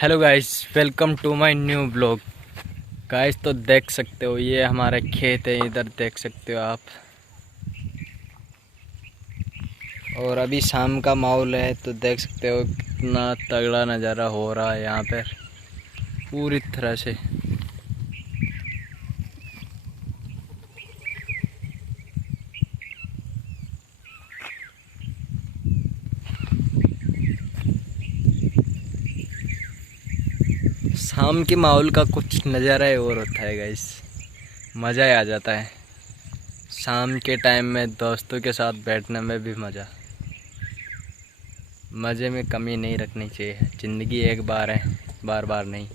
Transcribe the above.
Hello guys, welcome to my new blog. Guys तो देख सकते हो ये हमारा खेत है, इधर देख सकते हो आप। और अभी शाम का माहौल है तो देख सकते हो कितना तगड़ा नज़ारा हो रहा है यहाँ पर पूरी तरह से। शाम के माहौल का कुछ नज़ारा ही और होता है गाइस, मज़ा ही आ जाता है। शाम के टाइम में दोस्तों के साथ बैठने में भी मज़े में कमी नहीं रखनी चाहिए। ज़िंदगी एक बार है, बार बार नहीं।